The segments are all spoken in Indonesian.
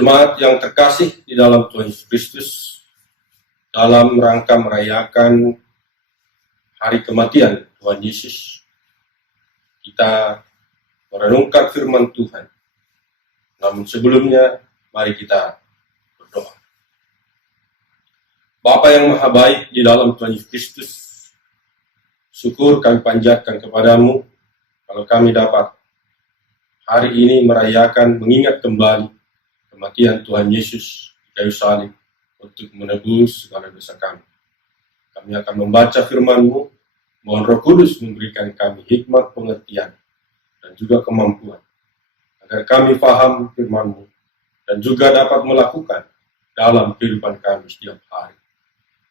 Jemaat yang terkasih di dalam Tuhan Yesus Kristus, dalam rangka merayakan hari kematian Tuhan Yesus, kita merenungkan firman Tuhan. Namun sebelumnya, mari kita berdoa. Bapa yang Maha Baik di dalam Tuhan Yesus Kristus, syukur kami panjatkan kepadamu kalau kami dapat hari ini merayakan, mengingat kembali kematian Tuhan Yesus di kayu salib untuk menebus segala dosa kami. Kami akan membaca firman-Mu, mohon Roh Kudus memberikan kami hikmat pengertian dan juga kemampuan, agar kami paham firman-Mu dan juga dapat melakukan dalam kehidupan kami setiap hari.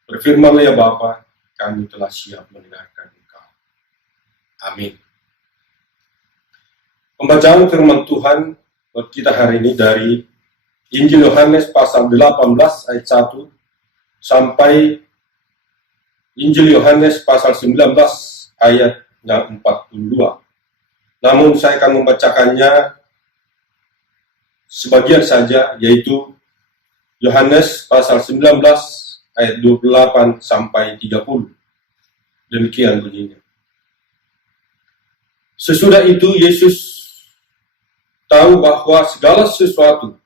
Berfirmanlah ya Bapa, kami telah siap mendengarkan Engkau. Amin. Pembacaan firman Tuhan buat kita hari ini dari Injil Yohanes pasal 18 ayat 1 sampai Injil Yohanes pasal 19 ayat 42. Namun saya akan membacakannya sebagian saja, yaitu Yohanes pasal 19 ayat 28 sampai 30. Demikian bunyinya. Sesudah itu Yesus tahu bahwa segala sesuatu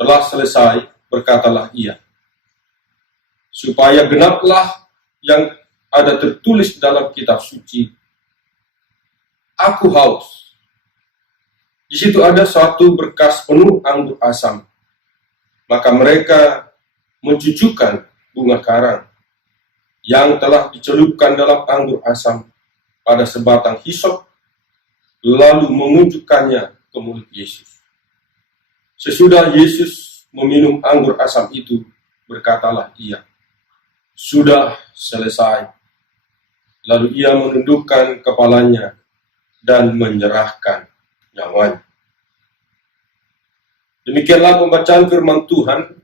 telah selesai, berkatalah Ia, supaya genaplah yang ada tertulis dalam kitab suci, aku haus. Di situ ada suatu berkas penuh anggur asam. Maka mereka mencucukkan bunga karang yang telah dicelupkan dalam anggur asam pada sebatang hisop, lalu mengunjukkannya ke mulut Yesus. Sesudah Yesus meminum anggur asam itu, berkatalah Ia, sudah selesai. Lalu Ia menundukkan kepalanya dan menyerahkan nyawanya. Demikianlah pembacaan firman Tuhan.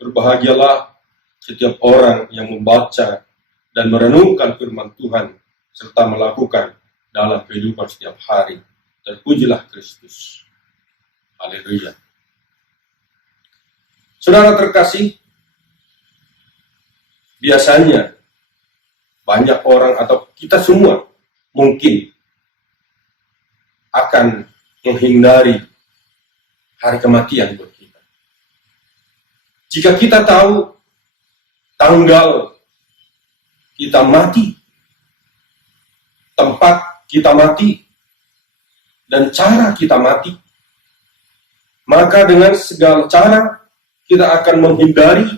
Berbahagialah setiap orang yang membaca dan merenungkan firman Tuhan serta melakukan dalam kehidupan setiap hari. Terpujilah Kristus. Haleluya. Saudara terkasih, biasanya banyak orang atau kita semua mungkin akan menghindari hari kematian buat kita. Jika kita tahu tanggal kita mati, tempat kita mati, dan cara kita mati, maka dengan segala cara kita akan menghindari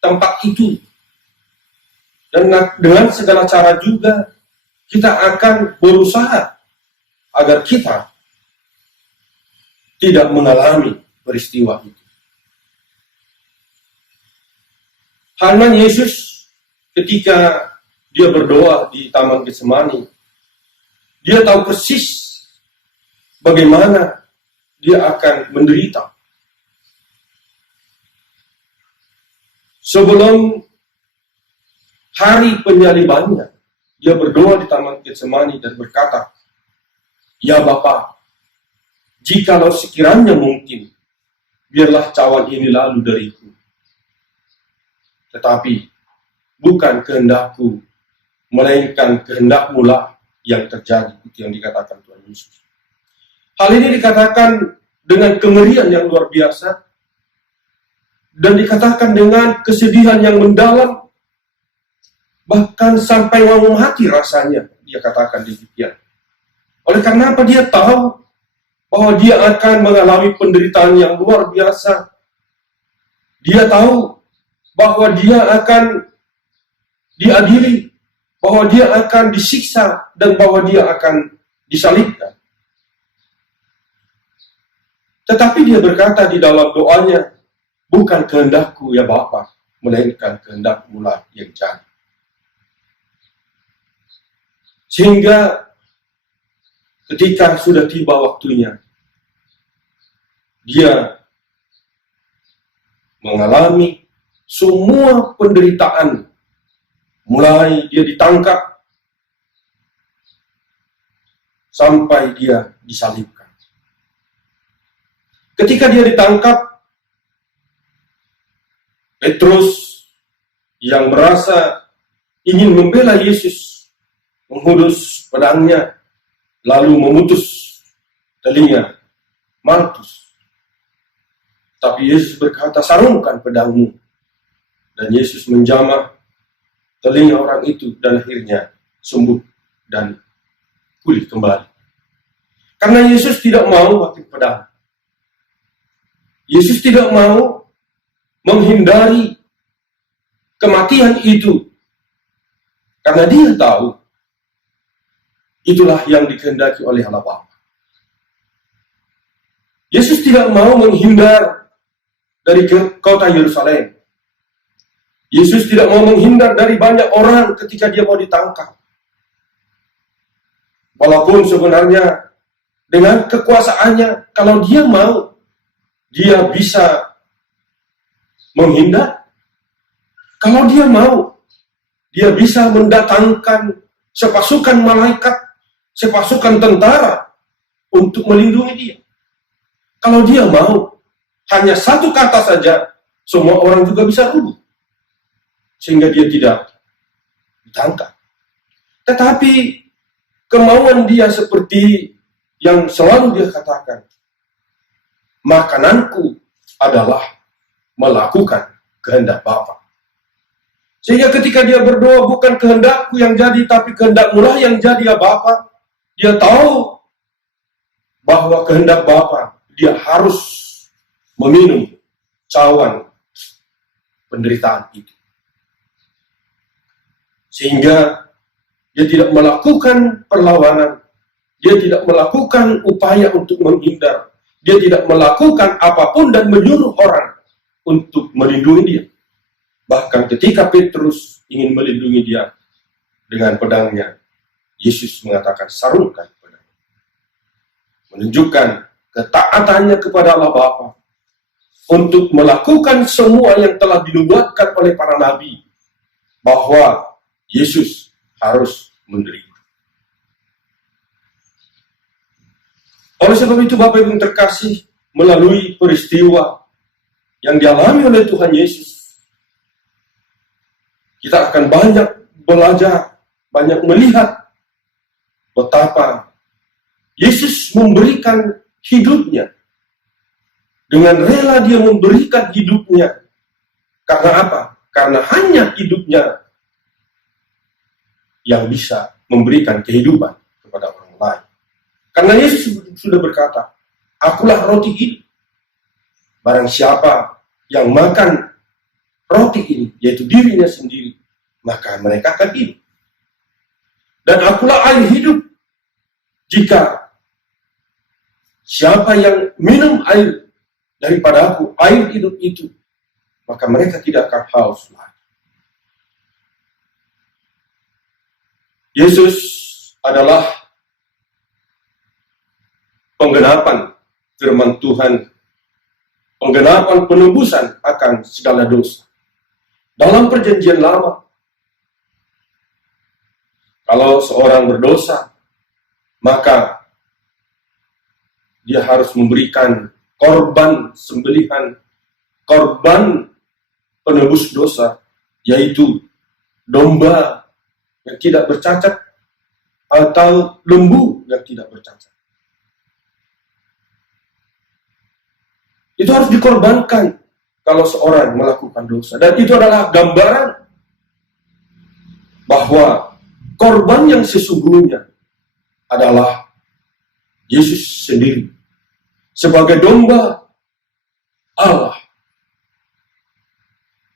tempat itu. Dan dengan segala cara juga kita akan berusaha agar kita tidak mengalami peristiwa itu. Karena Yesus ketika dia berdoa di Taman Getsemani, dia tahu persis bagaimana dia akan menderita. Sebelum hari penyalibannya, dia berdoa di Taman Getsemani dan berkata, ya Bapa, jikalau sekiranya mungkin, biarlah cawan ini lalu dariku. Tetapi bukan kehendakku, melainkan kehendak-Mu lah yang terjadi. Itu yang dikatakan Tuhan Yesus. Hal ini dikatakan dengan kengerian yang luar biasa, dan dikatakan dengan kesedihan yang mendalam, bahkan sampai mau mati rasanya, dia katakan demikian. Oleh karena apa? Dia tahu bahwa dia akan mengalami penderitaan yang luar biasa. Dia tahu bahwa dia akan diadili, bahwa dia akan disiksa, dan bahwa dia akan disalibkan. Tetapi dia berkata di dalam doanya, bukan kehendakku ya Bapa, melainkan kehendak-Mu lah yang jadi. Sehingga ketika sudah tiba waktunya, dia mengalami semua penderitaan, mulai dia ditangkap sampai dia disalibkan. Ketika dia ditangkap, Petrus yang merasa ingin membela Yesus, menghunus pedangnya, lalu memutus telinga Malkus. Tapi Yesus berkata, sarungkan pedangmu. Dan Yesus menjamah telinga orang itu dan akhirnya sembuh dan pulih kembali. Karena Yesus tidak mau pakai pedang. Yesus tidak mau menghindari kematian itu. Karena dia tahu itulah yang dikehendaki oleh Allah Bapa. Yesus tidak mau menghindar dari kota Yerusalem. Yesus tidak mau menghindar dari banyak orang ketika dia mau ditangkap. Walaupun sebenarnya dengan kekuasaannya, kalau dia mau, dia bisa menghindar. Kalau dia mau, dia bisa mendatangkan sepasukan malaikat, sepasukan tentara untuk melindungi dia. Kalau dia mau, hanya satu kata saja, semua orang juga bisa rubuh. Sehingga dia tidak ditangkap. Tetapi kemauan dia seperti yang selalu dia katakan, makananku adalah melakukan kehendak Bapa. Sehingga ketika dia berdoa, bukan kehendakku yang jadi, tapi kehendakmu lah yang jadi ya Bapa. Dia tahu bahwa kehendak Bapa, dia harus meminum cawan penderitaan itu. Sehingga dia tidak melakukan perlawanan, dia tidak melakukan upaya untuk menghindar, dia tidak melakukan apapun dan menyuruh orang untuk melindungi dia. Bahkan ketika Petrus ingin melindungi dia dengan pedangnya, Yesus mengatakan, sarungkan pedang. Menunjukkan ketaatannya kepada Allah Bapa untuk melakukan semua yang telah dinubuatkan oleh para nabi, bahwa Yesus harus menderita. Oleh sebab itu, Bapak Ibu yang terkasih, melalui peristiwa yang dialami oleh Tuhan Yesus, kita akan banyak belajar, banyak melihat betapa Yesus memberikan hidupnya. Dengan rela dia memberikan hidupnya. Karena apa? Karena hanya hidupnya yang bisa memberikan kehidupan kepada orang lain. Karena Yesus sudah berkata, akulah roti hidup. Barang siapa yang makan roti ini, yaitu dirinya sendiri, maka mereka akan hidup. Dan akulah air hidup. Jika siapa yang minum air daripada aku, air hidup itu, maka mereka tidak akan haus lagi. Yesus adalah penggenapan firman Tuhan, penggenapan penebusan akan segala dosa. Dalam perjanjian lama, kalau seorang berdosa, maka dia harus memberikan korban sembelihan, korban penebus dosa, yaitu domba yang tidak bercacat atau lembu yang tidak bercacat. Itu harus dikorbankan kalau seorang melakukan dosa. Dan itu adalah gambaran bahwa korban yang sesungguhnya adalah Yesus sendiri. Sebagai domba Allah.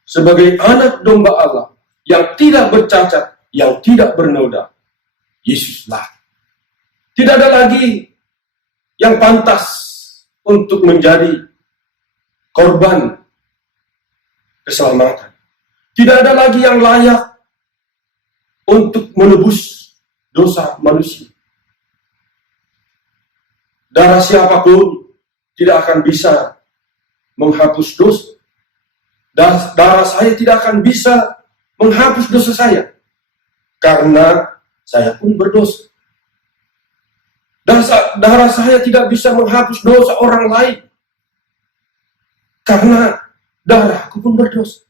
Sebagai anak domba Allah yang tidak bercacat, yang tidak bernoda. Yesuslah. Tidak ada lagi yang pantas untuk menjadi korban keselamatan. Tidak ada lagi yang layak untuk menebus dosa manusia. Darah siapapun tidak akan bisa menghapus dosa. Darah saya tidak akan bisa menghapus dosa saya. Karena saya pun berdosa. Darah saya tidak bisa menghapus dosa orang lain. Karena darahku pun berdosa.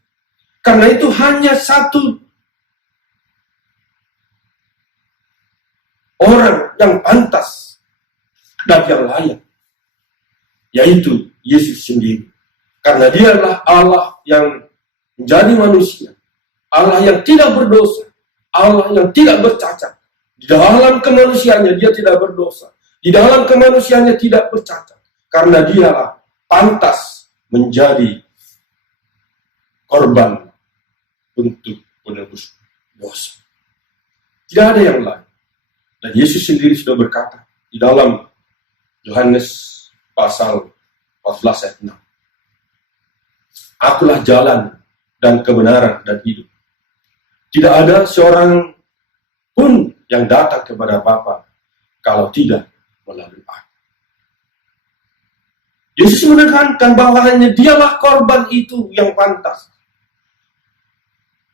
Karena itu hanya satu orang yang pantas dan yang layak, yaitu Yesus sendiri. Karena dialah Allah yang menjadi manusia, Allah yang tidak berdosa, Allah yang tidak bercacat. Di dalam kemanusiaannya dia tidak berdosa, di dalam kemanusiaannya tidak bercacat. Karena dialah pantas menjadi korban untuk penebus dosa. Tidak ada yang lain. Dan Yesus sendiri sudah berkata di dalam Yohanes pasal 14 ayat 6. Akulah jalan dan kebenaran dan hidup. Tidak ada seorang pun yang datang kepada Bapa kalau tidak melalui aku. Yesus menekankan bahwa hanya dialah korban itu yang pantas.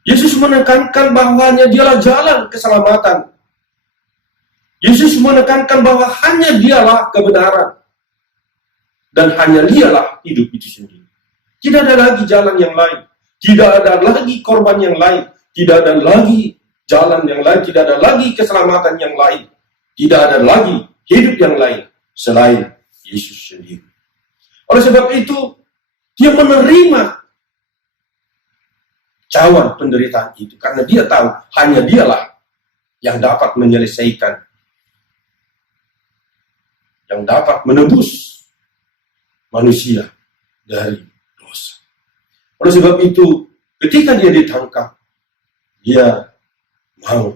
Yesus menekankan bahwa hanya dialah jalan keselamatan. Yesus menekankan bahwa hanya dialah kebenaran. Dan hanya dialah hidup itu sendiri. Tidak ada lagi jalan yang lain. Tidak ada lagi korban yang lain. Tidak ada lagi jalan yang lain, tidak ada lagi keselamatan yang lain, tidak ada lagi hidup yang lain selain Yesus sendiri. Oleh sebab itu, dia menerima cawan penderitaan itu karena dia tahu hanya dialah yang dapat menyelesaikan, yang dapat menebus manusia dari dosa. Oleh sebab itu, ketika dia ditangkap, dia mau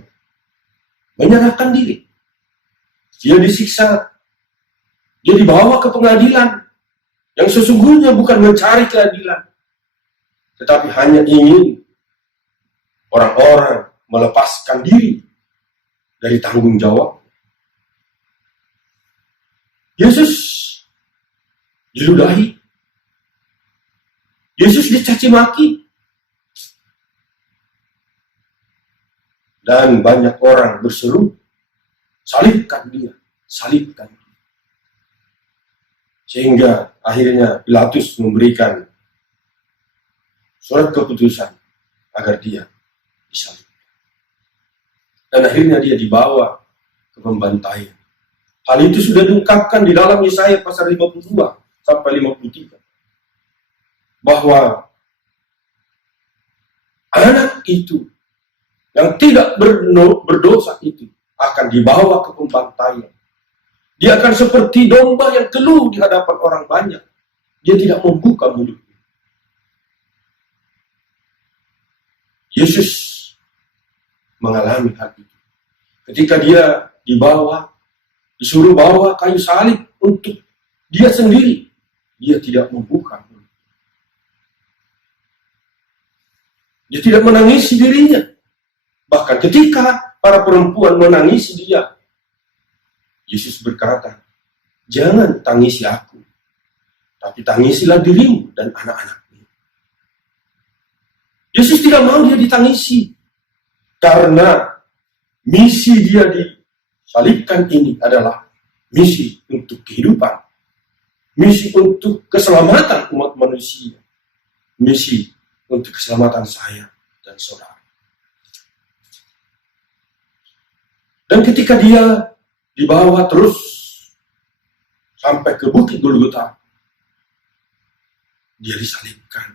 menyerahkan diri. Dia disiksa. Dia dibawa ke pengadilan yang sesungguhnya bukan mencari keadilan, tetapi hanya ingin orang-orang melepaskan diri dari tanggung jawab. Yesus diludahi. Yesus dicaci maki. Dan banyak orang berseru, salibkan dia, salibkan dia. Sehingga akhirnya Pilatus memberikan surat keputusan agar dia disalibkan. Dan akhirnya dia dibawa ke pembantaian. Hal itu sudah diungkapkan di dalam Yesaya pasal 52 sampai 53. Bahwa anak itu yang tidak berdosa itu akan dibawa ke pembantaian. Dia akan seperti domba yang keluh di hadapan orang banyak. Dia tidak membuka mulutnya. Yesus mengalami hal itu. Ketika dia disuruh bawa kayu salib untuk dia sendiri, dia tidak membuka mulut. Dia tidak menangisi dirinya. Bahkan ketika para perempuan menangisi dia, Yesus berkata, jangan tangisi aku, tapi tangisilah dirimu dan anak-anakmu. Yesus tidak mau dia ditangisi, karena misi dia disalibkan ini adalah misi untuk kehidupan, misi untuk keselamatan umat manusia, misi untuk keselamatan saya dan saudara. Dan ketika dia dibawa terus sampai ke Bukit Golgota, dia disalibkan.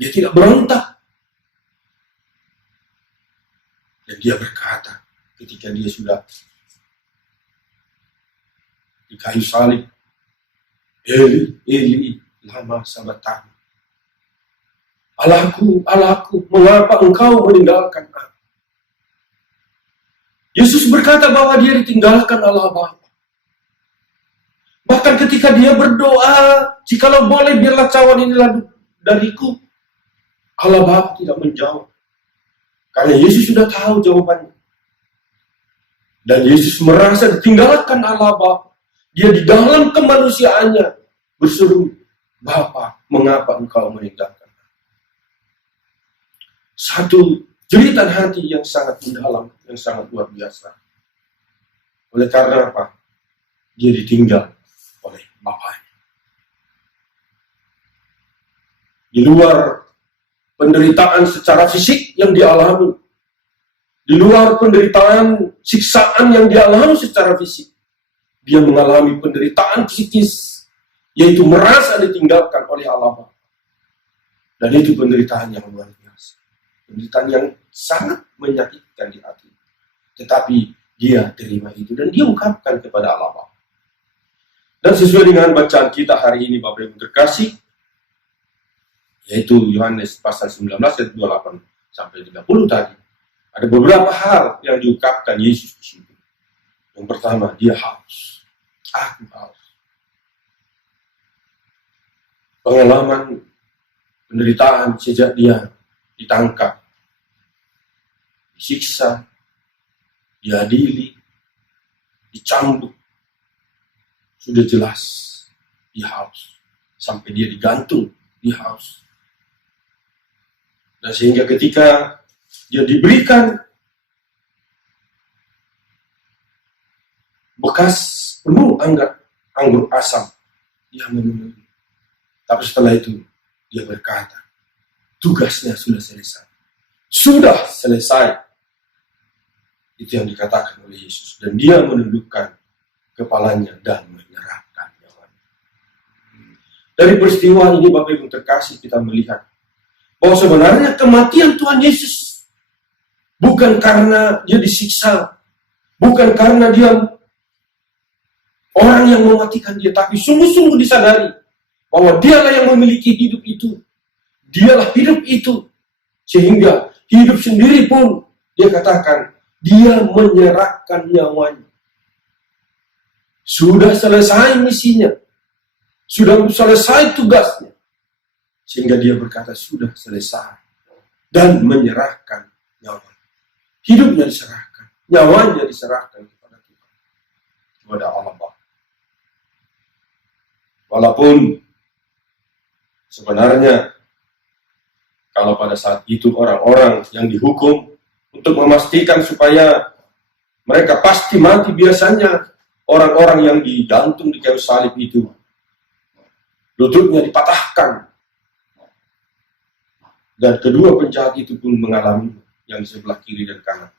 Dia tidak berontak. Dan dia berkata ketika dia sudah di kayu salib, Eli, Eli, lama sabachthani. Allahku, Allahku, mengapa engkau meninggalkan aku? Yesus berkata bahwa dia ditinggalkan Allah Bapa. Bahkan ketika dia berdoa, jikalau boleh biarlah cawan ini lalu dariku, Allah Bapa tidak menjawab. Karena Yesus sudah tahu jawabannya. Dan Yesus merasa ditinggalkan Allah Bapa. Dia di dalam kemanusiaannya berseru, Bapa, mengapa engkau meninggalkan aku? Satu jeritan hati yang sangat mendalam, yang sangat luar biasa. Oleh karena apa? Dia ditinggal oleh Bapaknya. Di luar penderitaan secara fisik yang dialami, di luar penderitaan siksaan yang dialami secara fisik, dia mengalami penderitaan psikis, yaitu merasa ditinggalkan oleh Allah. Dan itu penderitaan yang luar biasa, penderitaan yang sangat menyakitkan di hati. Tetapi dia terima itu dan dia ungkapkan kepada Allah. Dan sesuai dengan bacaan kita hari ini, Bapak Ibu terkasih, yaitu Yohanes pasal 19 ayat 28 sampai 30 tadi, ada beberapa hal yang diungkapkan Yesus di situ. Yang pertama, dia haus. Aku haus. Pengalaman penderitaan sejak dia ditangkap, disiksa, diadili, dicambuk, sudah jelas dia haus. Sampai dia digantung, dia haus. Dan sehingga ketika dia diberikan bekas penuh anggur asam, dia meminum. Tapi setelah itu dia berkata, tugasnya sudah selesai. Sudah selesai. Itu yang dikatakan oleh Yesus. Dan dia menundukkan kepalanya dan menyerahkan nyawanya. Dari peristiwa ini, Bapak Ibu terkasih, kita melihat bahwa sebenarnya kematian Tuhan Yesus bukan karena dia disiksa, bukan karena dia orang yang mematikan dia, tapi sungguh-sungguh disadari bahwa dialah yang memiliki hidup itu. Dialah hidup itu. Sehingga hidup sendiri pun dia katakan, dia menyerahkan nyawanya. Sudah selesai misinya. Sudah selesai tugasnya. Sehingga dia berkata, sudah selesai. Dan menyerahkan nyawanya. Hidupnya diserahkan. Nyawanya diserahkan kepada Tuhan. Kepada Allah. Walaupun sebenarnya kalau pada saat itu orang-orang yang dihukum untuk memastikan supaya mereka pasti mati, biasanya orang-orang yang digantung di kayu salib itu lututnya dipatahkan. Dan kedua penjahat itu pun mengalami yang di sebelah kiri dan kanan.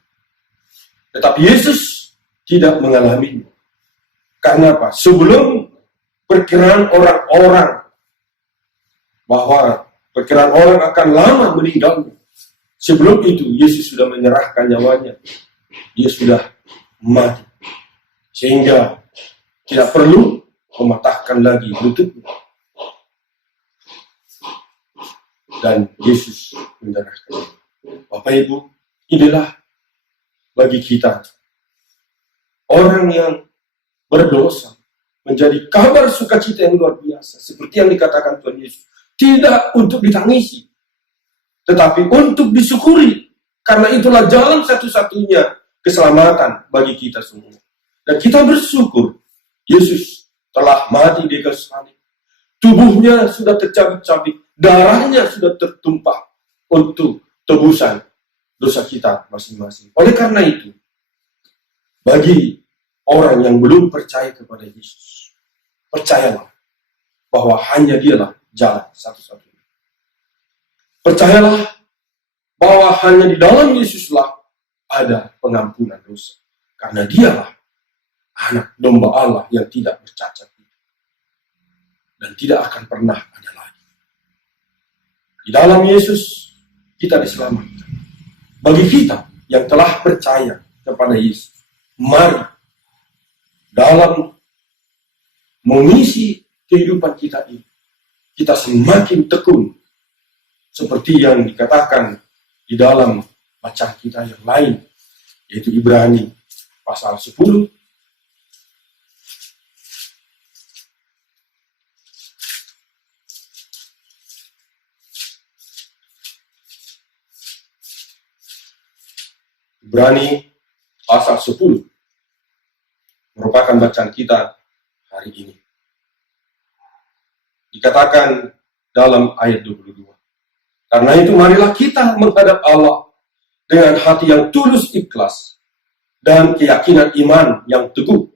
Tetapi Yesus tidak mengalaminya. Karena apa? Sebelum perkiraan orang-orang bahwa perkiraan orang akan lama meninggalnya, sebelum itu Yesus sudah menyerahkan nyawanya. Dia sudah mati. Sehingga tidak perlu mematahkan lagi lututnya. Dan Yesus menyerahkan. Bapak Ibu, inilah bagi kita orang yang berdosa menjadi kabar sukacita yang luar biasa, seperti yang dikatakan Tuhan Yesus. Tidak untuk ditangisi, tetapi untuk disyukuri, karena itulah jalan satu-satunya keselamatan bagi kita semua. Dan kita bersyukur Yesus telah mati di kayu salib. Tubuhnya sudah tercabik-cabik, darahnya sudah tertumpah untuk tebusan dosa kita masing-masing. Oleh karena itu, bagi orang yang belum percaya kepada Yesus, percayalah bahwa hanya dialah jalan satu-satunya. Percayalah bahwa hanya di dalam Yesuslah ada pengampunan dosa. Karena dialah anak domba Allah yang tidak bercacat dan tidak akan pernah ada lagi. Di dalam Yesus kita diselamatkan. Bagi kita yang telah percaya kepada Yesus, mari dalam mengisi kehidupan kita ini, kita semakin tekun seperti yang dikatakan di dalam bacaan kita yang lain, yaitu Ibrani pasal 10 Ibrani pasal 10 merupakan bacaan kita hari ini. Dikatakan dalam ayat 22. Karena itu marilah kita menghadap Allah dengan hati yang tulus ikhlas dan keyakinan iman yang teguh.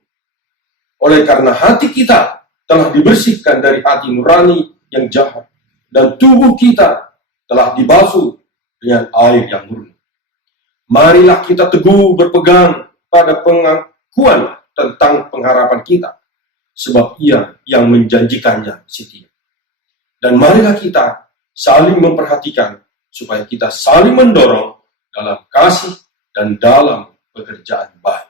Oleh karena hati kita telah dibersihkan dari hati nurani yang jahat dan tubuh kita telah dibasuh dengan air yang murni. Marilah kita teguh berpegang pada pengakuan tentang pengharapan kita, sebab Ia yang menjanjikannya setia. Dan marilah kita saling memperhatikan, supaya kita saling mendorong dalam kasih dan dalam pekerjaan baik.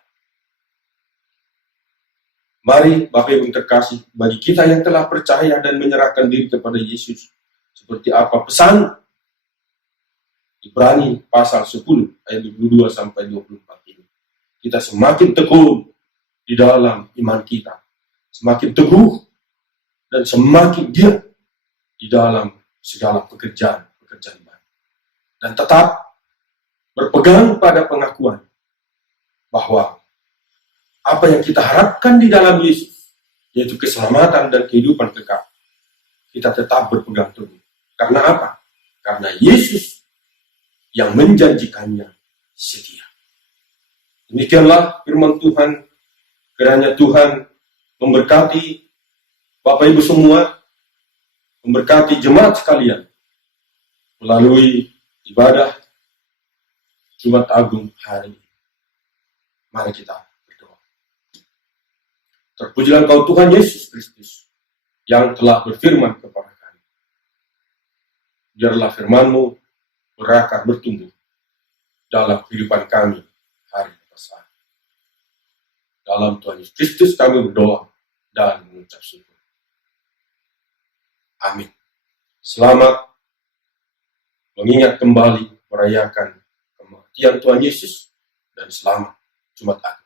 Mari Bapak Ibu terkasih, bagi kita yang telah percaya dan menyerahkan diri kepada Yesus, seperti apa pesan Ibrani pasal 10 ayat 22 sampai 24 ini. Kita semakin teguh di dalam iman kita, semakin teguh dan semakin giat di dalam segala pekerjaan baik. Dan tetap berpegang pada pengakuan bahwa apa yang kita harapkan di dalam Yesus, yaitu keselamatan dan kehidupan kekal, kita tetap berpegang teguh. Karena apa? Karena Yesus yang menjanjikannya setia. Demikianlah firman Tuhan. Kiranya Tuhan memberkati Bapak Ibu semua, memberkati jemaat sekalian melalui ibadah Jumat Agung hari ini. Mari kita berdoa. Terpujilah Engkau Tuhan Yesus Kristus yang telah berfirman kepada kami. Biarlah firman-Mu berakar bertumbuh dalam kehidupan kami hari lepas hari. Dalam Tuhan Yesus Kristus kami berdoa dan mengucap syukur. Amin. Selamat mengingat kembali merayakan kematian Tuhan Yesus dan selamat Jumat Agung.